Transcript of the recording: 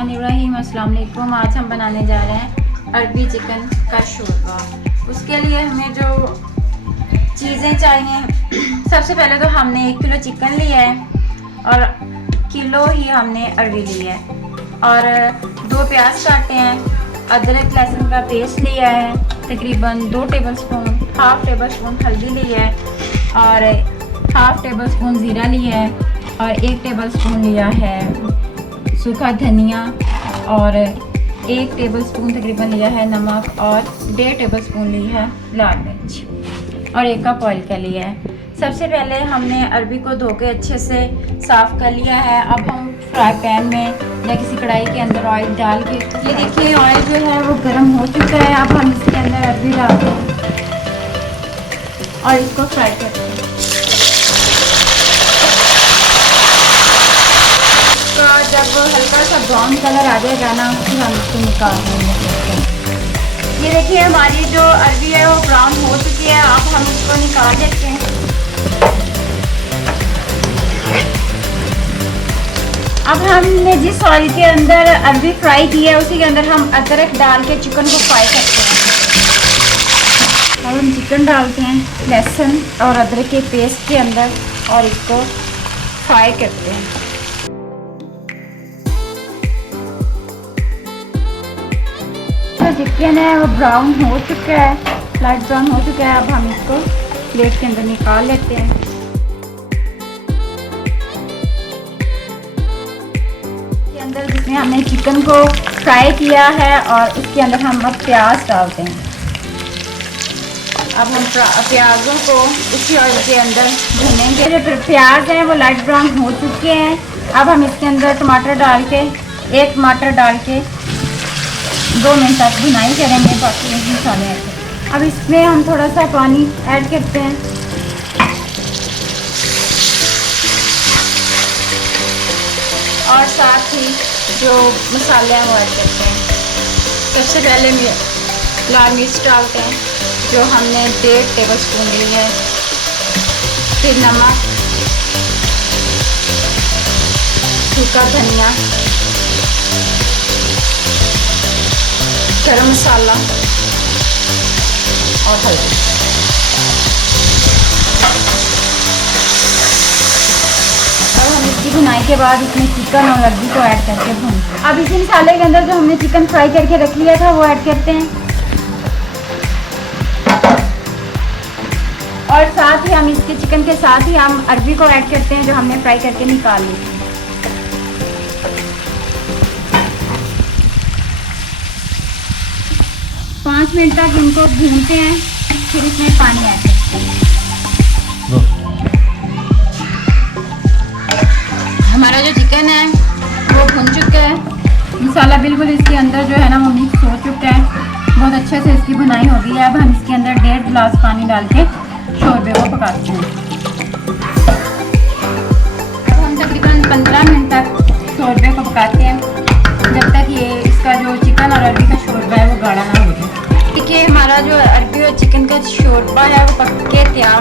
बिस्मिल्लाहिर्रहमानिर्रहीम। अस्सलाम वालेकुम। आज हम बनाने जा रहे हैं अरबी चिकन का शोरबा। उसके लिए हमें जो चीज़ें चाहिए, सबसे पहले तो हमने 1 किलो चिकन लिया है और किलो ही हमने अरबी ली है और 2 प्याज काटे हैं, अदरक लहसुन का पेस्ट लिया है, तकरीबन 2 टेबलस्पून, हाफ़ टेबल स्पून हल्दी ली है और हाफ़ टेबल स्पून ज़ीरा लिया है और 1 टेबल स्पून लिया है सूखा धनिया और 1 टेबल स्पून तकरीबन लिया है नमक और 1.5 टेबल स्पून ली है लाल मिर्च और 1 कप ऑयल का लिया है। सबसे पहले हमने अरबी को धो के अच्छे से साफ़ कर लिया है। अब हम फ्राई पैन में या किसी कढ़ाई के अंदर ऑयल डाल के, ये देखिए ऑयल जो है वो गर्म हो चुका है। अब हम इसके अंदर अरबी डालते हैं और इसको फ्राई करते हैं। तो जब हल्का सा ब्राउन कलर आ जाएगा ना, फिर हम इसको निकाल देंगे। ये देखिए हमारी जो अरबी है वो ब्राउन हो चुकी है। अब हम इसको निकाल लेते हैं। अब हमने जिस ऑयल के अंदर अरबी फ्राई की है उसी के अंदर हम अदरक डाल के चिकन को फ्राई करते हैं। अब हम चिकन डालते हैं लहसुन और अदरक के पेस्ट के अंदर और इसको फ्राई करते हैं। चिकन है वो ब्राउन हो चुका है, लाइट ब्राउन हो चुका है। अब हम इसको प्लेट के अंदर निकाल लेते हैं। इसके अंदर जिसमें हमने चिकन को फ्राई किया है और उसके अंदर हम अब प्याज डालते हैं। अब हम प्याज़ों को इसी ऑयल के अंदर भूनेंगे। जो प्याज हैं वो लाइट ब्राउन हो चुके हैं। अब हम इसके अंदर टमाटर डाल के, 1 टमाटर डाल के 2 मिनट तक भुनाई करेंगे। बाकी मसाले ऐड करें। अब इसमें हम थोड़ा सा पानी ऐड करते हैं और साथ ही जो मसाले हैं वो ऐड करते हैं। सबसे पहले लाल मिर्च डालते हैं जो हमने 1.5 टेबल स्पून ली है, फिर नमक, सूखा धनिया, गरम मसाला और हल्दी। अब हम इसकी भुनाई के बाद इसमें चिकन और अरबी को ऐड करके भूनते हैं। अब इसी मसाले के अंदर जो हमने चिकन फ्राई करके रख लिया था वो ऐड करते हैं और साथ ही हम इसके चिकन के साथ ही हम अरबी को ऐड करते हैं जो हमने फ्राई करके निकाल ली थी। 5 मिनट तक इनको भूनते हैं, फिर इसमें पानी ऐड करते हैं। हमारा जो चिकन है वो भुन चुका है, मसाला बिल्कुल इसके अंदर जो है ना वो मिक्स हो चुका है, बहुत अच्छे से इसकी भुनाई हो गई है। अब हम इसके अंदर 1.5 गिलास पानी डाल के शोरबे को पकाते हैं। अब हम तकरीबन 15 मिनट तक शोरबे को पकाते हैं जब तक ये इसका जो चिकन और अरबी का शोरबा है वो गाढ़ा ना हो जाए। देखिए हमारा जो अरबी और चिकन का शोरबा है वो पक के तैयार